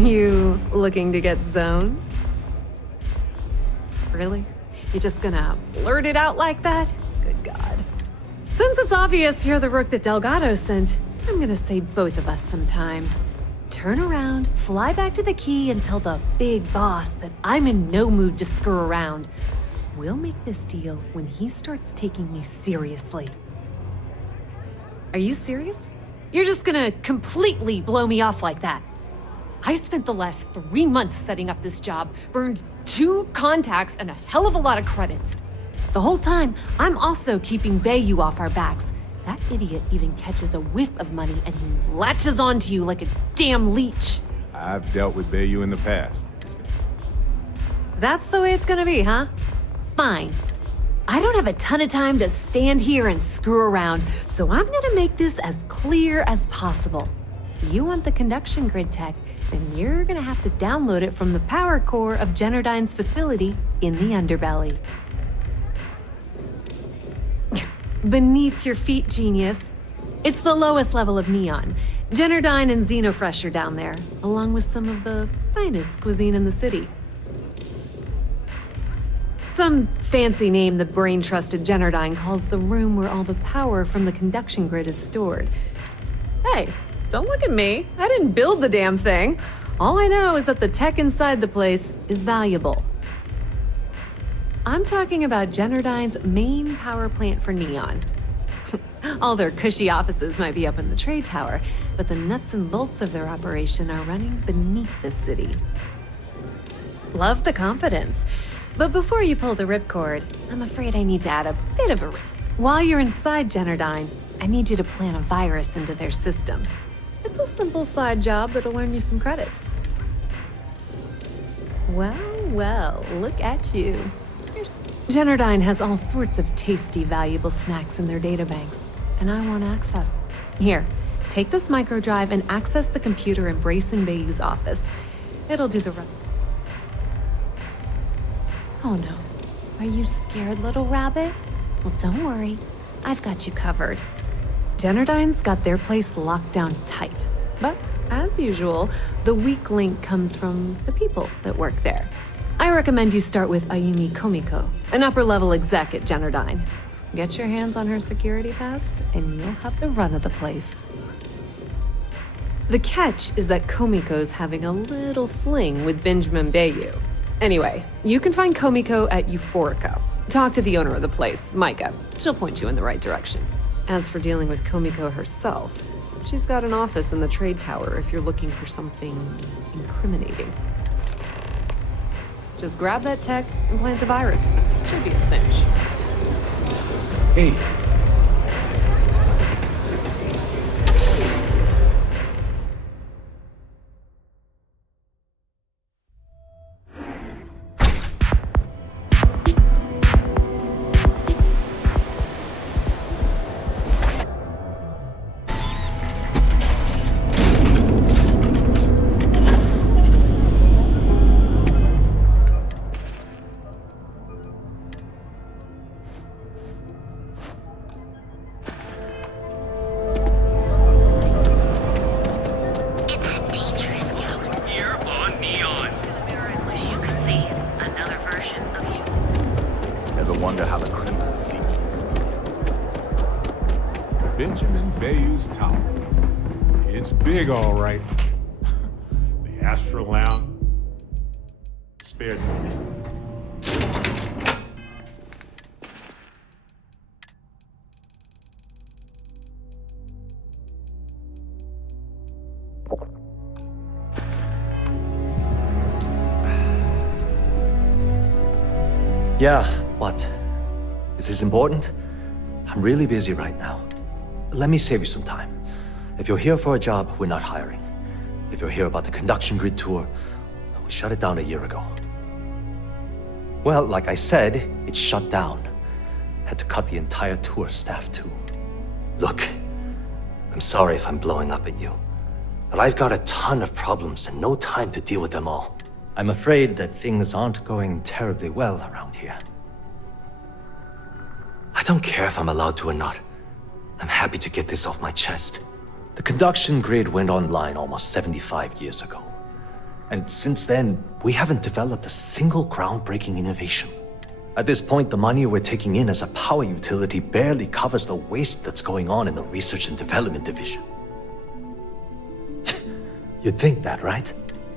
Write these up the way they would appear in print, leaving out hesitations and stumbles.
You looking to get zoned? Really? You're just gonna blurt it out like that? Good God. Since it's obvious you're the rook that Delgado sent, I'm gonna save both of us some time. Turn around, fly back to the key, and tell the big boss that I'm in no mood to screw around. We'll make this deal when he starts taking me seriously. Are you serious? You're just gonna completely blow me off like that? I spent the last 3 months setting up this job, burned 2 contacts and a hell of a lot of credits. The whole time, I'm also keeping Bayu off our backs. That idiot even catches a whiff of money and latches onto you like a damn leech. I've dealt with Bayu in the past. That's the way it's gonna be, huh? Fine. I don't have a ton of time to stand here and screw around, so I'm gonna make this as clear as possible. You want the conduction grid tech, then you're gonna have to download it from the power core of Generdyne's facility in the underbelly. Beneath your feet, genius. It's the lowest level of Neon. Generdyne and Xenofresh are down there, along with some of the finest cuisine in the city. Some fancy name the brain-trusted Generdyne calls the room where all the power from the conduction grid is stored. Hey, don't look at me. I didn't build the damn thing. All I know is that the tech inside the place is valuable. I'm talking about Generdyne's main power plant for Neon. All their cushy offices might be up in the trade tower, but the nuts and bolts of their operation are running beneath the city. Love the confidence. But before you pull the ripcord, I'm afraid I need to add a bit of a rip. While you're inside Generdyne, I need you to plant a virus into their system. It's a simple side job that'll earn you some credits. Well, look at you. Generdyne has all sorts of tasty, valuable snacks in their databanks, and I want access. Here, take this microdrive and access the computer in Brayson Bayou's office. It'll do the rest. Oh no. Are you scared, little rabbit? Well, don't worry. I've got you covered. Generdyne's got their place locked down tight. But, as usual, the weak link comes from the people that work there. I recommend you start with Ayumi Komiko, an upper-level exec at Generdyne. Get your hands on her security pass, and you'll have the run of the place. The catch is that Komiko's having a little fling with Benjamin Bayu. Anyway, you can find Komiko at Euphorica. Talk to the owner of the place, Micah. She'll point you in the right direction. As for dealing with Komiko herself, she's got an office in the trade tower if you're looking for something incriminating. Just grab that tech and plant the virus. Should be a cinch. Hey. Benjamin Bayou's tower. It's big, all right. The Astral Lounge spared me. Yeah, what? Is this important? I'm really busy right now. Let me save you some time. If you're here for a job, we're not hiring. If you're here about the conduction grid tour, we shut it down a year ago. Well, like I said, it's shut down. Had to cut the entire tour staff too. Look, I'm sorry if I'm blowing up at you, but I've got a ton of problems and no time to deal with them all. I'm afraid that things aren't going terribly well around here. I don't care if I'm allowed to or not. I'm happy to get this off my chest. The conduction grid went online almost 75 years ago. And since then, we haven't developed a single groundbreaking innovation. At this point, the money we're taking in as a power utility barely covers the waste that's going on in the research and development division. You'd think that, right?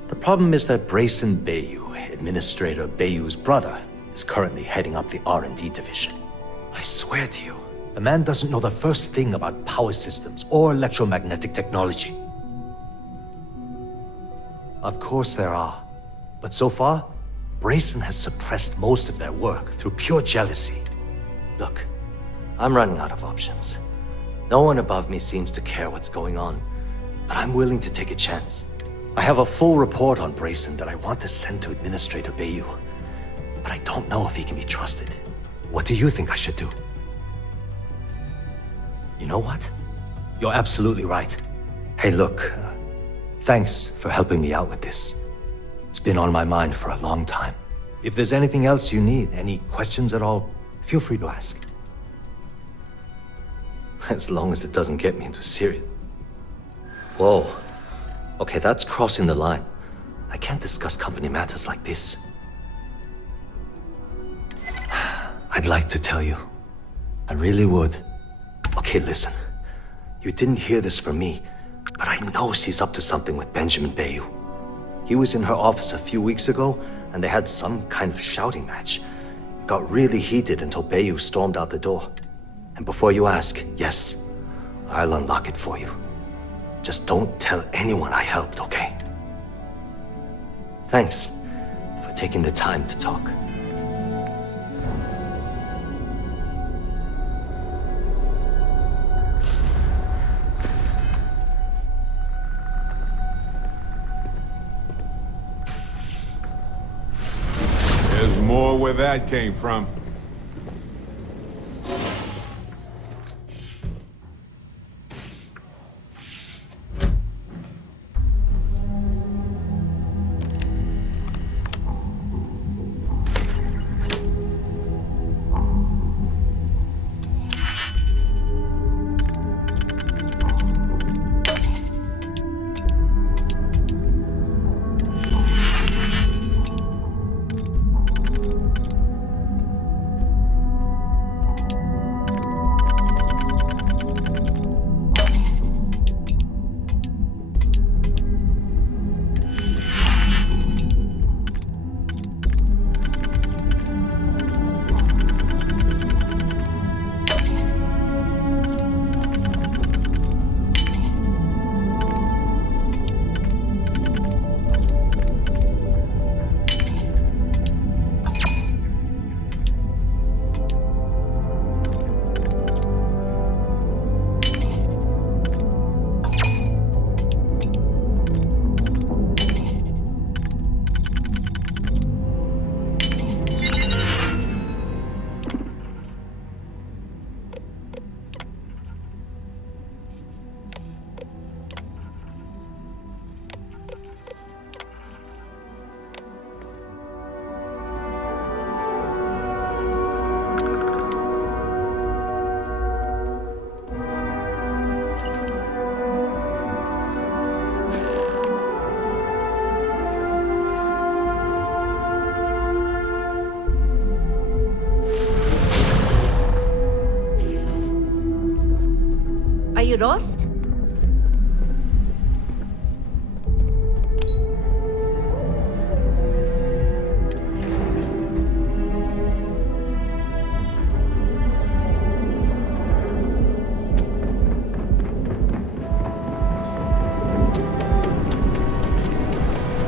The problem is that Brayson Bayu, Administrator Bayu's brother, is currently heading up the R&D division. I swear to you, the man doesn't know the first thing about power systems or electromagnetic technology. Of course there are, but so far, Brayson has suppressed most of their work through pure jealousy. Look, I'm running out of options. No one above me seems to care what's going on, but I'm willing to take a chance. I have a full report on Brayson that I want to send to Administrator Bayu, but I don't know if he can be trusted. What do you think I should do? You know what? You're absolutely right. Hey, look, thanks for helping me out with this. It's been on my mind for a long time. If there's anything else you need, any questions at all, feel free to ask. As long as it doesn't get me into serious. Whoa. Okay, that's crossing the line. I can't discuss company matters like this. I'd like to tell you. I really would. Okay, listen. You didn't hear this from me, but I know she's up to something with Benjamin Bayu. He was in her office a few weeks ago, and they had some kind of shouting match. It got really heated until Bayu stormed out the door. And before you ask, yes, I'll unlock it for you. Just don't tell anyone I helped, okay? Thanks for taking the time to talk. There's more where that came from. Are you lost?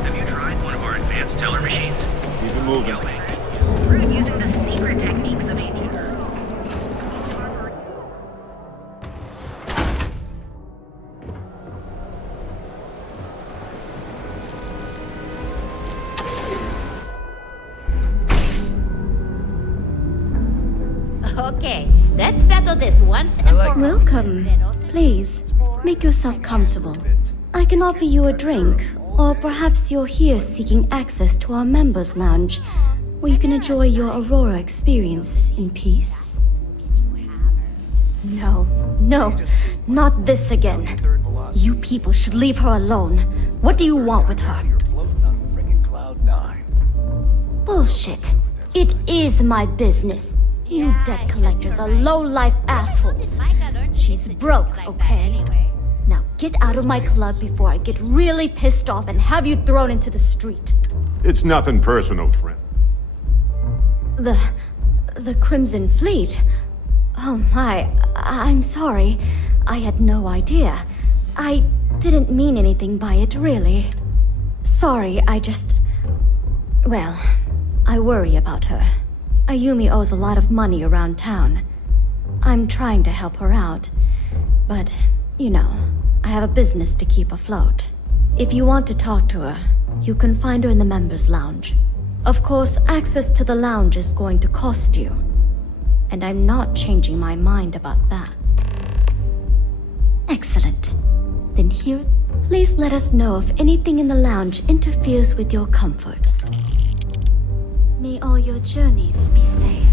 Have you tried one of our advanced teller machines? Keep it moving. We're using the secret techniques of ancient. Okay, let's settle this once and for all. Welcome. Please, make yourself comfortable. I can offer you a drink, or perhaps you're here seeking access to our members' lounge, where you can enjoy your Aurora experience in peace. No, not this again. You people should leave her alone. What do you want with her? Bullshit. It is my business. You debt collectors are low-life assholes. She's broke, okay? Now get out of my club before I get really pissed off and have you thrown into the street. It's nothing personal, friend. The Crimson Fleet? Oh my, I'm sorry. I had no idea. I didn't mean anything by it, really. Sorry, well, I worry about her. Ayumi owes a lot of money around town. I'm trying to help her out. But, you know, I have a business to keep afloat. If you want to talk to her, you can find her in the members' lounge. Of course, access to the lounge is going to cost you. And I'm not changing my mind about that. Excellent. Then here, please let us know if anything in the lounge interferes with your comfort. May all your journeys be safe.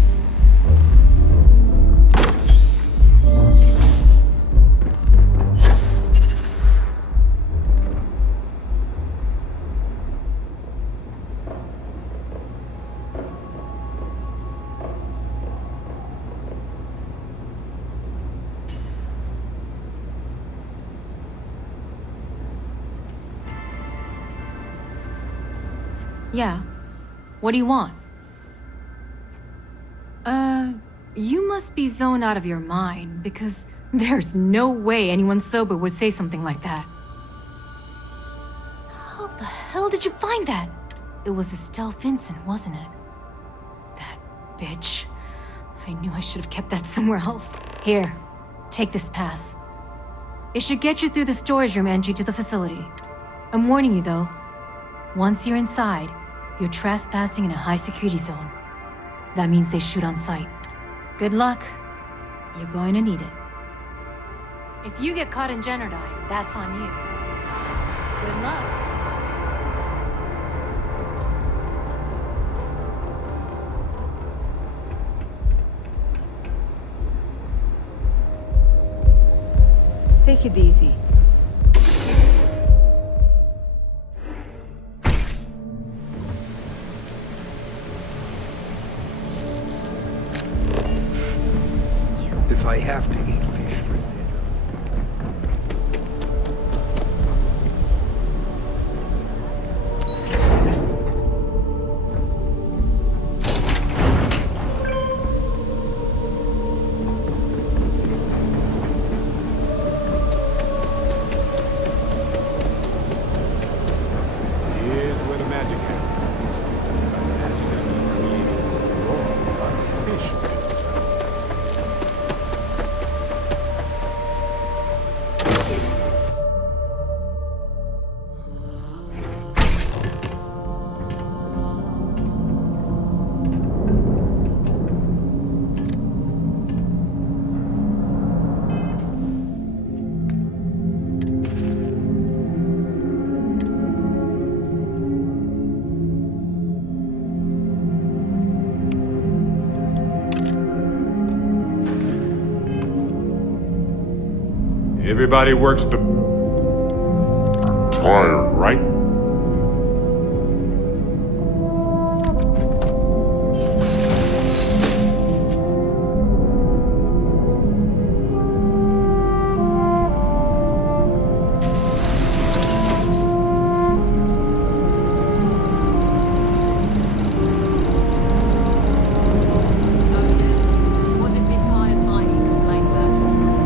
Yeah. What do you want? You must be zoned out of your mind, because there's no way anyone sober would say something like that. How the hell did you find that? It was Estelle Vincent, wasn't it? That bitch. I knew I should have kept that somewhere else. Here, take this pass. It should get you through the storage room entry to the facility. I'm warning you though, once you're inside, you're trespassing in a high-security zone. That means they shoot on sight. Good luck. You're going to need it. If you get caught in Generdyne, that's on you. Good luck. Take it easy. If I have to eat fish for dinner. Here's where the magic happens. By magic, I mean creating raw artificial surroundings. Everybody works the dryer, right? What did Miss High and Mighty complain about this time?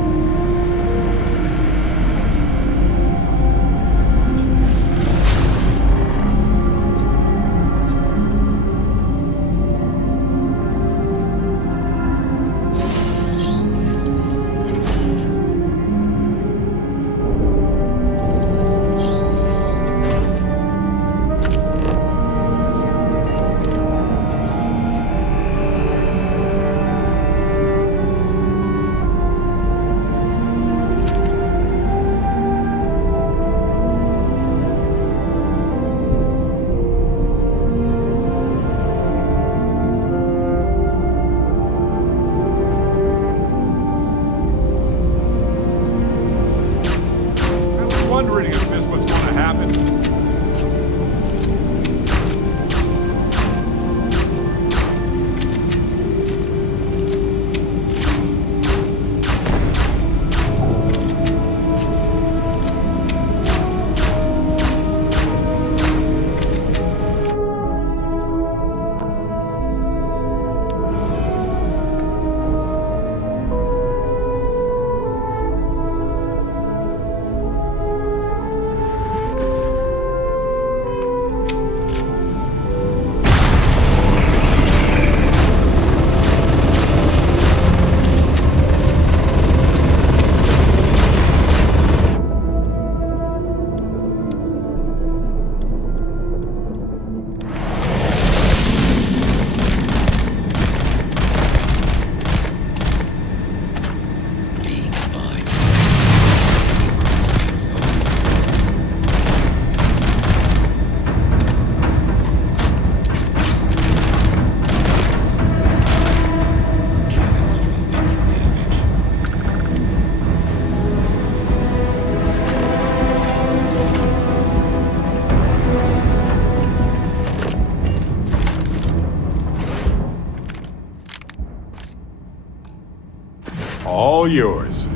All yours.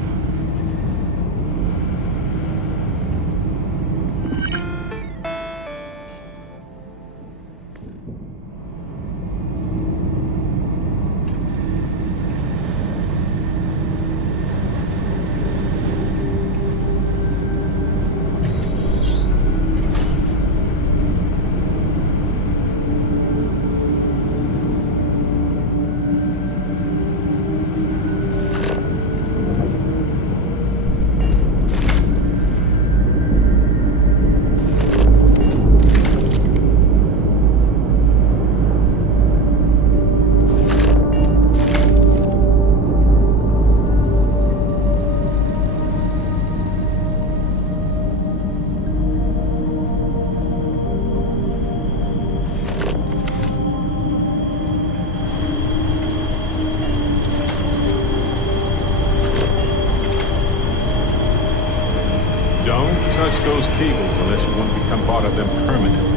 Don't touch those cables unless you want to become part of them permanently.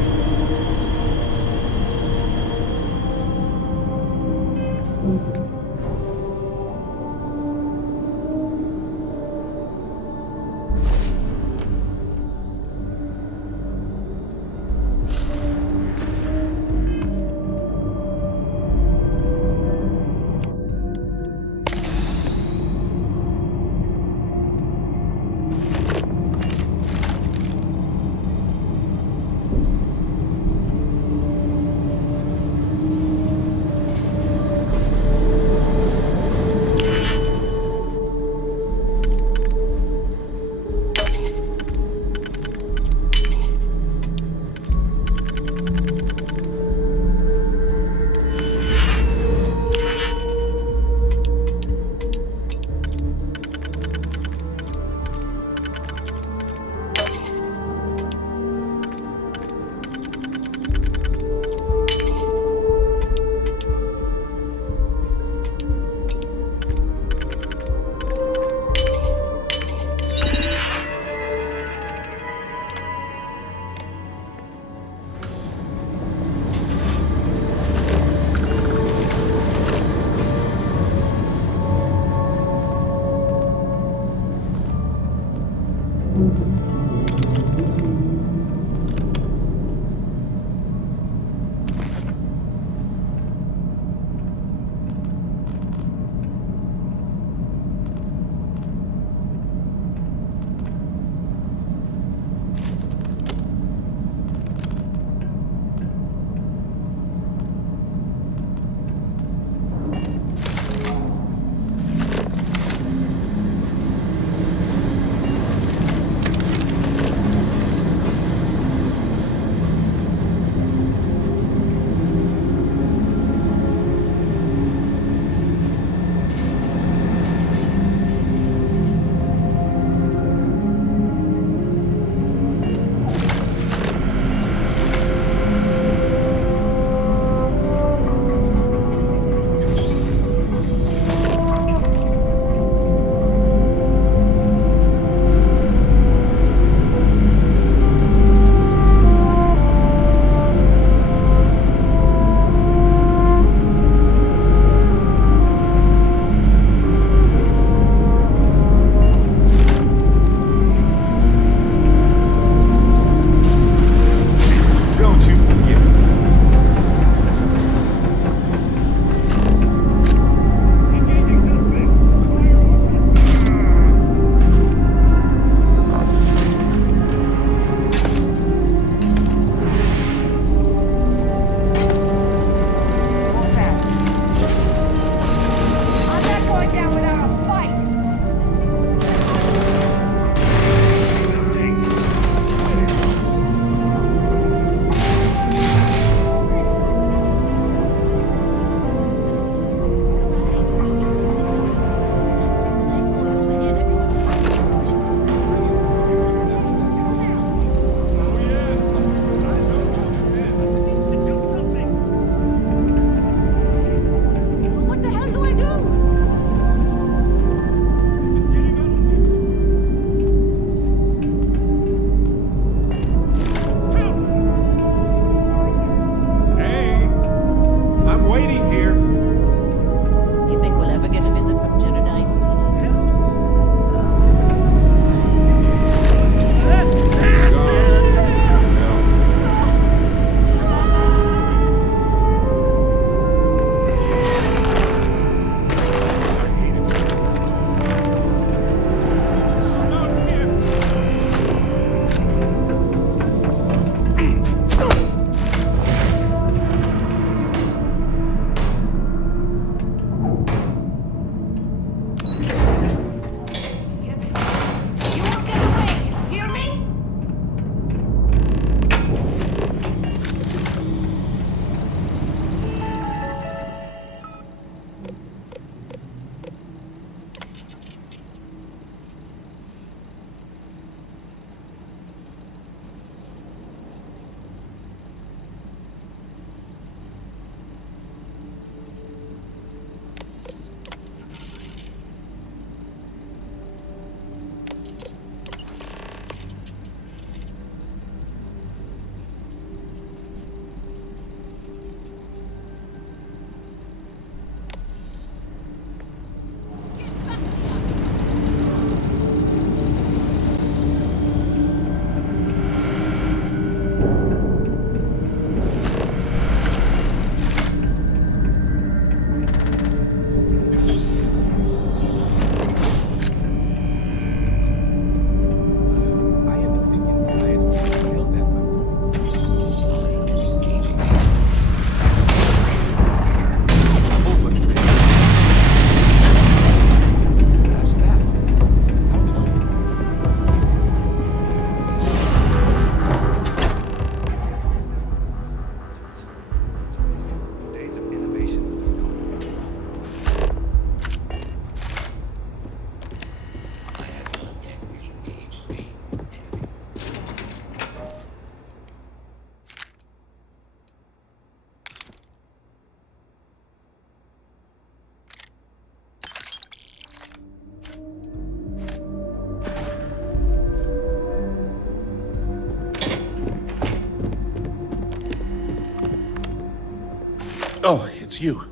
Oh, it's you.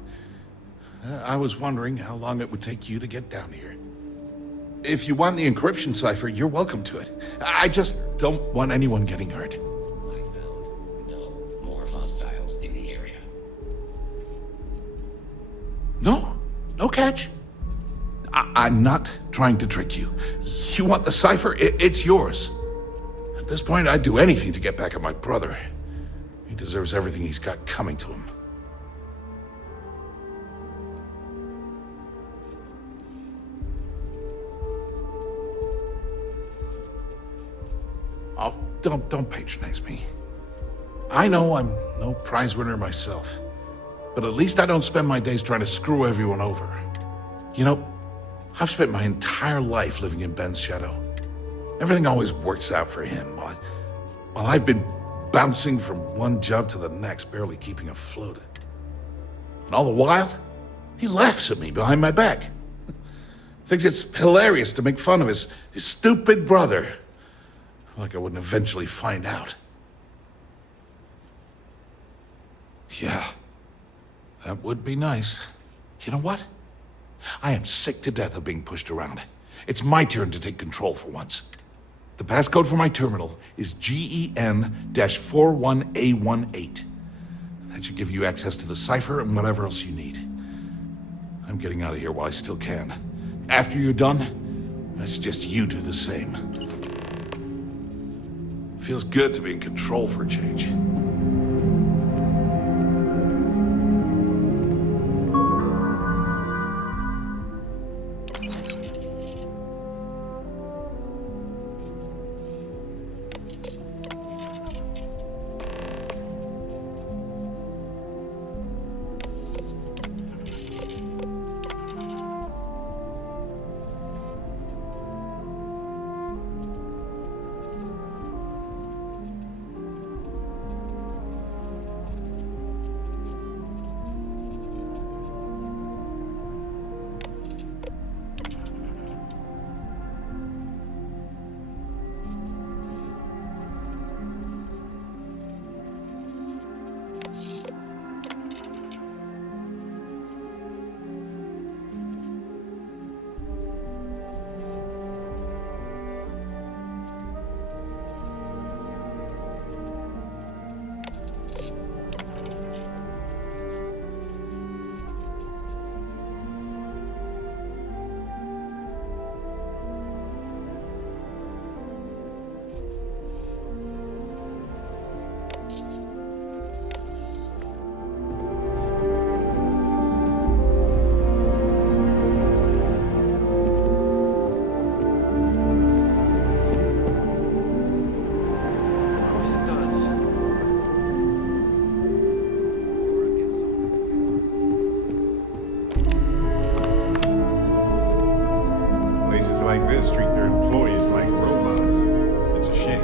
I was wondering how long it would take you to get down here. If you want the encryption cipher, you're welcome to it. I just don't want anyone getting hurt. I found no more hostiles in the area. No catch. I'm not trying to trick you. You want the cipher? It's yours. At this point, I'd do anything to get back at my brother. He deserves everything he's got coming to him. Oh, don't patronize me. I know I'm no prize winner myself, but at least I don't spend my days trying to screw everyone over. You know, I've spent my entire life living in Ben's shadow. Everything always works out for him, while I've been bouncing from one job to the next, barely keeping afloat. And all the while, he laughs at me behind my back. Thinks it's hilarious to make fun of his stupid brother. Like I wouldn't eventually find out. Yeah, that would be nice. You know what? I am sick to death of being pushed around. It's my turn to take control for once. The passcode for my terminal is GEN-41A18. That should give you access to the cipher and whatever else you need. I'm getting out of here while I still can. After you're done, I suggest you do the same. Feels good to be in control for a change. Like this treat their employees like robots. It's a shame.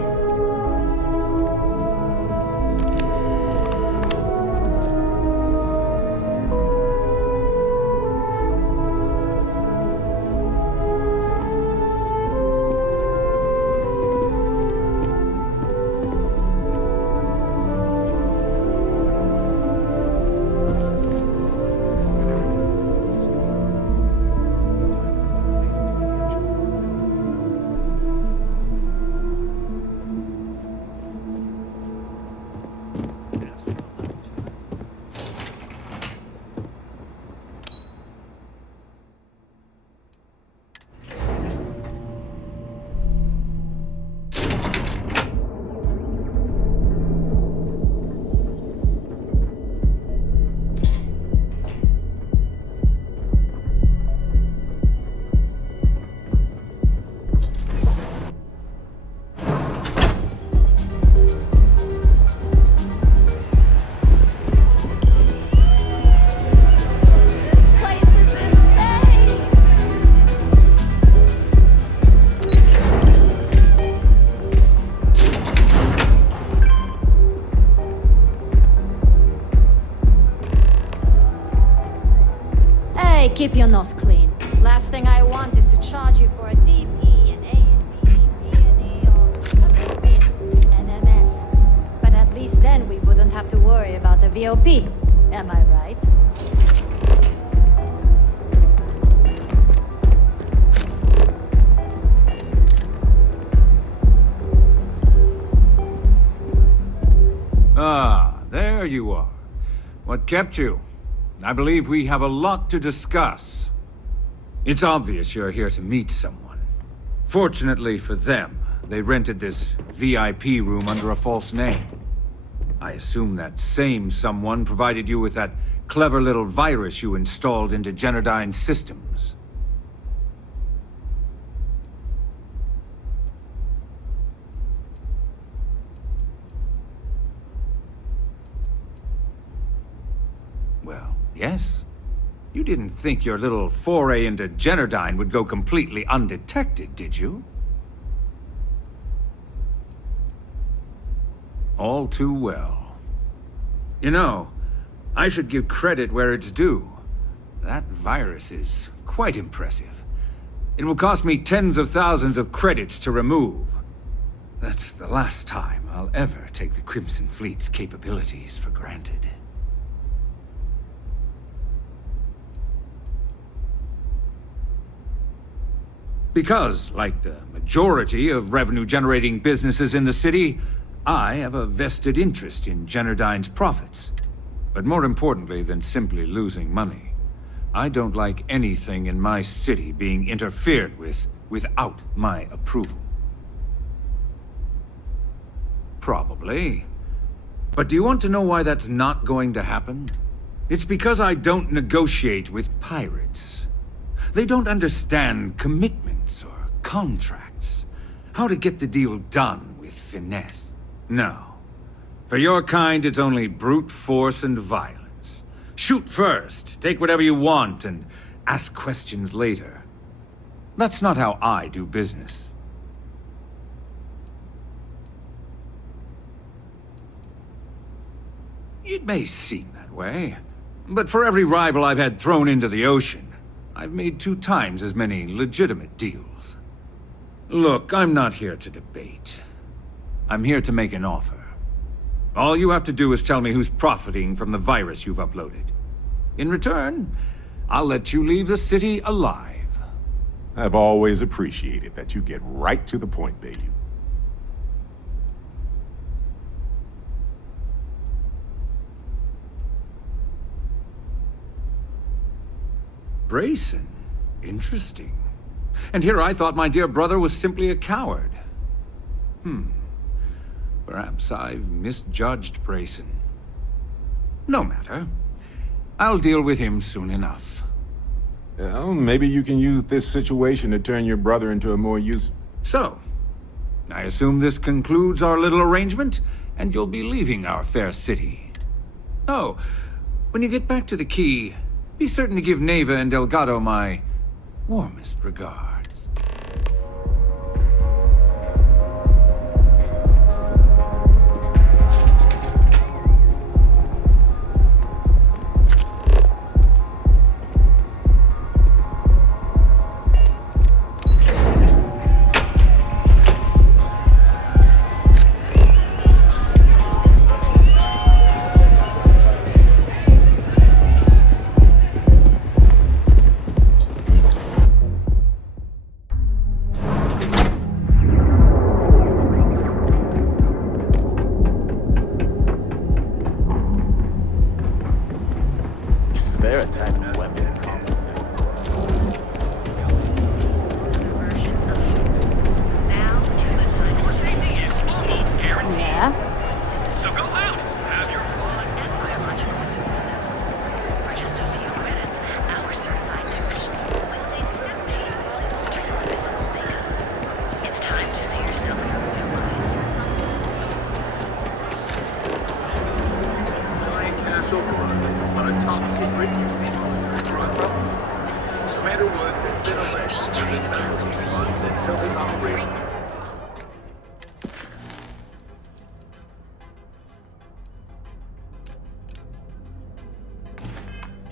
Keep your nose clean. Last thing I want is to charge you for a DP, an A&B, P&E, or a NMS. But at least then we wouldn't have to worry about the VOP. Am I right? Ah, there you are. What kept you? I believe we have a lot to discuss. It's obvious you're here to meet someone. Fortunately for them, they rented this VIP room under a false name. I assume that same someone provided you with that clever little virus you installed into Generdyne's systems. Well, yes. You didn't think your little foray into Generdyne would go completely undetected, did you? All too well. You know, I should give credit where it's due. That virus is quite impressive. It will cost me tens of thousands of credits to remove. That's the last time I'll ever take the Crimson Fleet's capabilities for granted. Because, like the majority of revenue-generating businesses in the city, I have a vested interest in Generdyne's profits. But more importantly than simply losing money, I don't like anything in my city being interfered with without my approval. Probably. But do you want to know why that's not going to happen? It's because I don't negotiate with pirates. They don't understand commitments or contracts. How to get the deal done with finesse. No. For your kind, it's only brute force and violence. Shoot first, take whatever you want, and ask questions later. That's not how I do business. It may seem that way, but for every rival I've had thrown into the ocean, I've made 2 times as many legitimate deals. Look, I'm not here to debate. I'm here to make an offer. All you have to do is tell me who's profiting from the virus you've uploaded. In return, I'll let you leave the city alive. I've always appreciated that you get right to the point, Bayu. Brayson? Interesting. And here I thought my dear brother was simply a coward. Perhaps I've misjudged Brayson. No matter. I'll deal with him soon enough. Well, maybe you can use this situation to turn your brother into a more useful... So, I assume this concludes our little arrangement, and you'll be leaving our fair city. Oh, when you get back to the Key, be certain to give Neva and Delgado my warmest regards. Their attack weapon. Yeah? So go out, have your fun, and biological stimulus. For just a few credits, our certified technicians will save 15 It's time to see yourself out of your mind. Commander Woods has been arrested for this massive operation.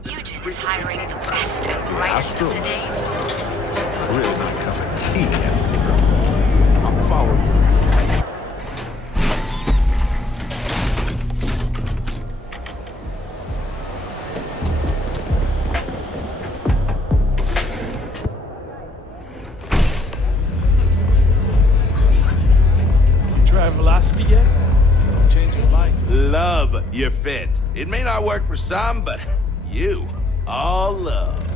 Eugen is hiring the best and brightest of today. Really not a cup of tea, girl. I'll follow you. You're fit. It may not work for some, but you all love.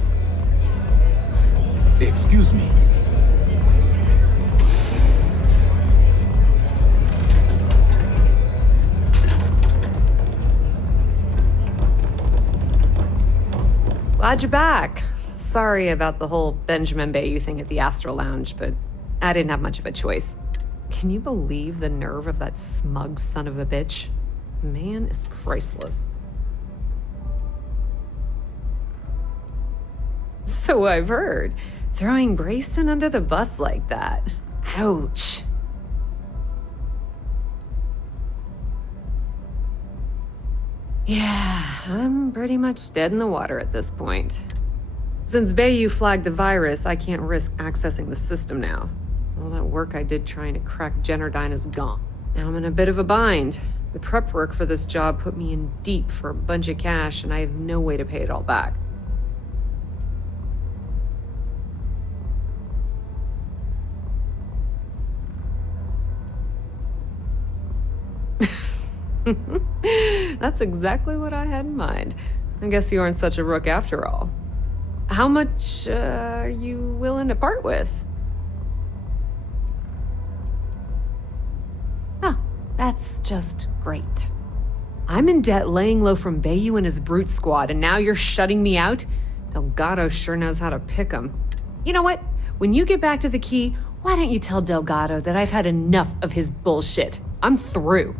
Excuse me. Glad you're back. Sorry about the whole Benjamin Bayu thing at the Astral Lounge, but I didn't have much of a choice. Can you believe the nerve of that smug son of a bitch? Man is priceless. So I've heard. Throwing Brayson under the bus like that. Ouch. Yeah, I'm pretty much dead in the water at this point. Since Bayu flagged the virus, I can't risk accessing the system now. All that work I did trying to crack Generdyne is gone. Now I'm in a bit of a bind. The prep work for this job put me in deep for a bunch of cash, and I have no way to pay it all back. That's exactly what I had in mind. I guess you aren't such a rook after all. How much are you willing to part with? Oh, that's just great. I'm in debt laying low from Bayu and his brute squad, and now you're shutting me out? Delgado sure knows how to pick 'em. You know what? When you get back to the key, why don't you tell Delgado that I've had enough of his bullshit? I'm through.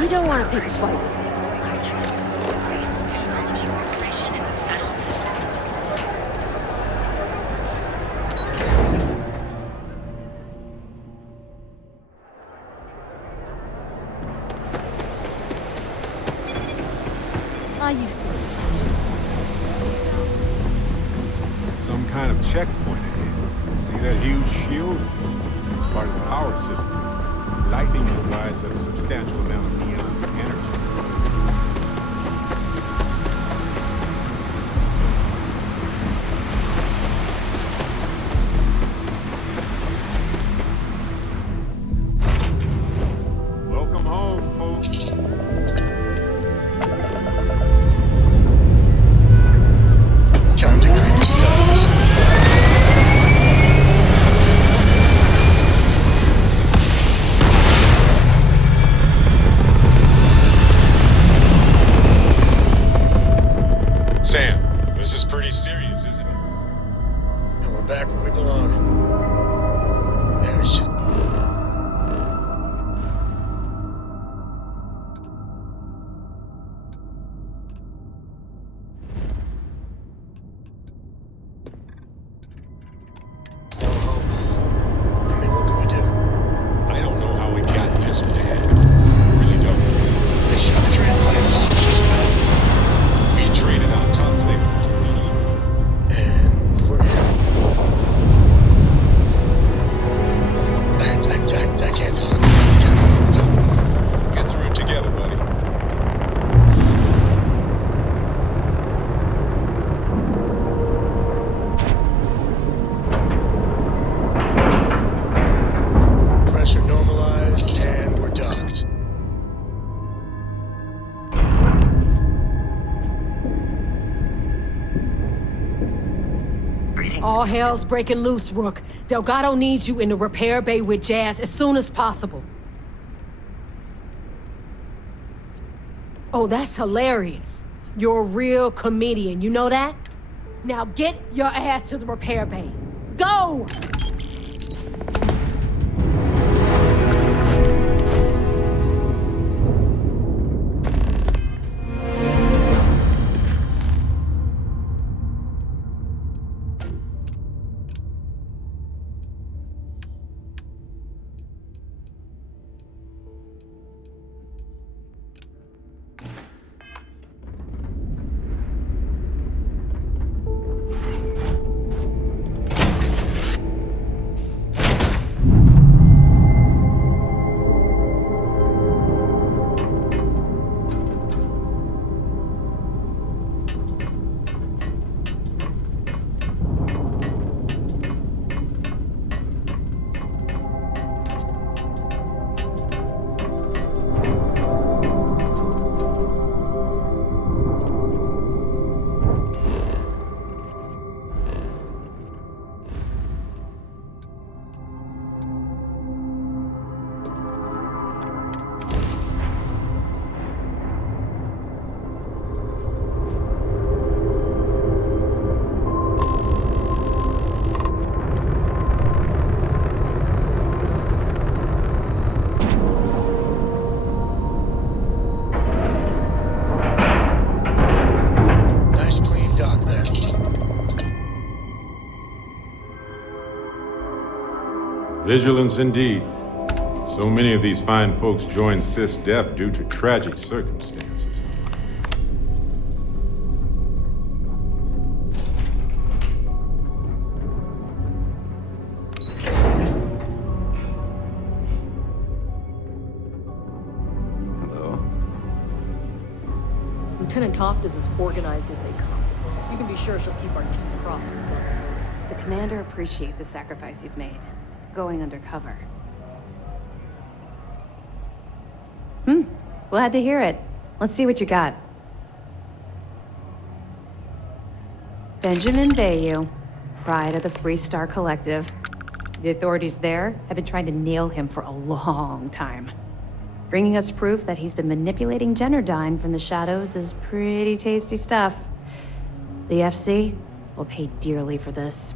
You don't want to pick a fight. I used to. Some kind of checkpoint ahead. See that huge shield? It's part of the power system. Lightning provides a substantial amount of neon's energy. Welcome home, folks. Time to greet the stars. Sam, this is pretty serious, isn't it? And we're back where we belong. There's just... no hope. I mean, what can we do? I don't know how it got this bad. I really don't. They should have trained players. We traded our top player for Toledo. And we're here. I can't talk. Get through it together, buddy. Pressure normalized, and we're docked. All hell's breaking loose, Rook. Delgado needs you in the repair bay with Jazz as soon as possible. Oh, that's hilarious. You're a real comedian, you know that? Now get your ass to the repair bay. Go! Nice clean dock there. Vigilance indeed. So many of these fine folks joined SysDef due to tragic circumstances. Hello? Lieutenant Toft is as organized as they come. You can be sure she'll keep our T's crossed. The commander appreciates the sacrifice you've made, going undercover. Glad to hear it. Let's see what you got. Benjamin Bayu, pride of the Free Star Collective. The authorities there have been trying to nail him for a long time. Bringing us proof that he's been manipulating Generdyne from the shadows is pretty tasty stuff. The FC will pay dearly for this.